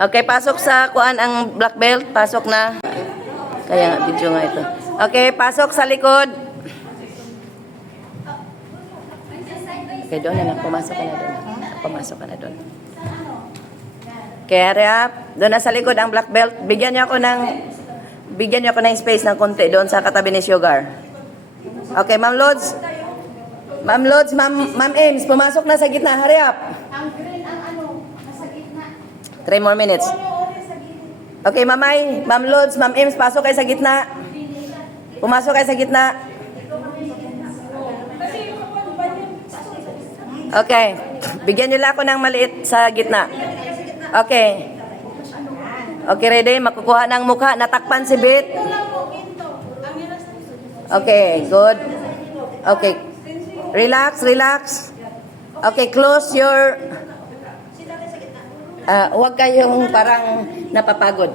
Okay, pasok sa kuan ang black belt. Pasok na. Kaya nga, video nga ito. Okay, pasok sa likod. Okay, doon na. Pumasok ka na doon. Pumasok ka na doon. Okay, hurry up. Doon na sa likod ang black belt. Bigyan niyo ako ng space ng konti doon sa katabi ni Sugar. Okay, Ma'am Lods. Ma'am Lods, Ma'am Ames, pumasok na sa gitna. Hurry up. Ang green ang nasa gitna. 3 more minutes. Okay, Mamay, Ma'am Lods, Ma'am Ames, pasok kayo sa gitna. Pumasok kayo sa gitna. Okay. Bigyan nila ako ng maliit sa gitna. Okay. Okay, ready? Makukuha ng mukha. Natakpan si Bit. Okay, good. Okay. Relax, relax. Okay, close your... huwag kayong parang napapagod.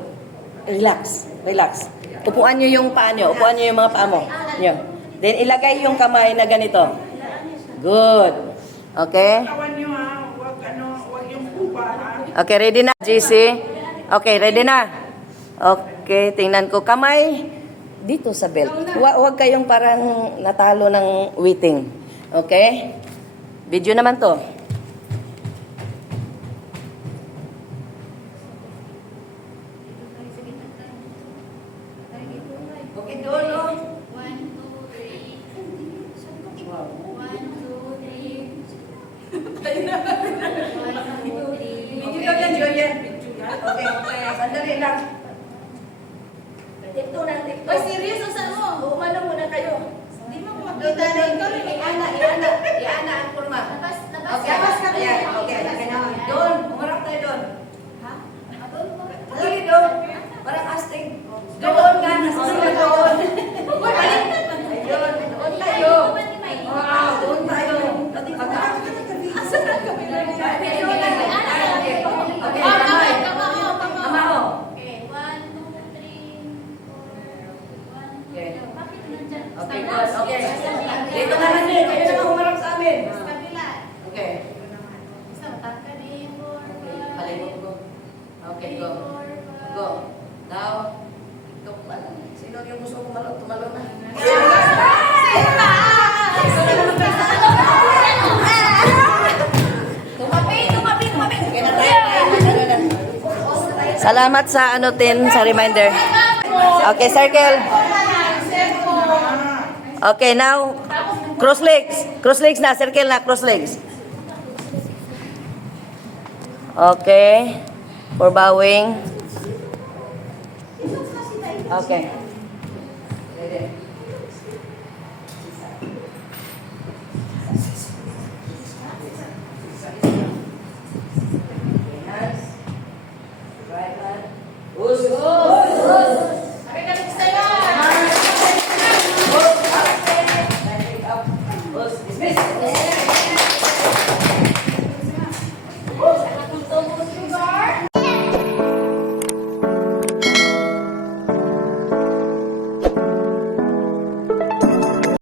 Relax, relax. Upuan nyo yung paa nyo. Upuan nyo yung mga paa mo. Nyo. Then, ilagay yung kamay na ganito. Good. Okay? Okay, ready na, GC? Okay, ready na? Okay, tingnan ko. Kamay dito sa belt. Huwag kayong parang natalo ng waiting. Okay? Video naman to. Okay, doon, no? 1, 2, 3. 1, 2, 3. Video yan, Julian. Okay, sandali lang. Tikto na, tikto. Oy, serious ang saan mo? Umano muna kayo. Hindi mo makita na ikaw. Iana ang kurma. Labas Okay, ayan, okay. Doon, umarap tayo doon. Ha? Dali doon. Parang astig. Doon nga, astig na doon. Ayun, doon tayo. Wow, doon tayo. Asa na kami? Okay, kamay. Kamao. Okay, 1, 2, 3, 4, 1, 2, Okay. Bakit nandyan? Okay, good. Okay. Dito naman din. Kayo naman umarap sa amin. Sa kabila. Okay. Isa matangka din. Okay, palibot ko. Okay, go. Go. Now, ito pala. Sino yung gusto kumalo? Tumalo na. Okay na tayo. Salamat sa ano tin, sa reminder. Okay, circle. Okay, now, cross legs. Cross legs na, circle na, cross legs. Okay. For bowing. Okay. Ready. Hands. Right hand. Us. Sabi ka sa'yo. Us. Dismiss.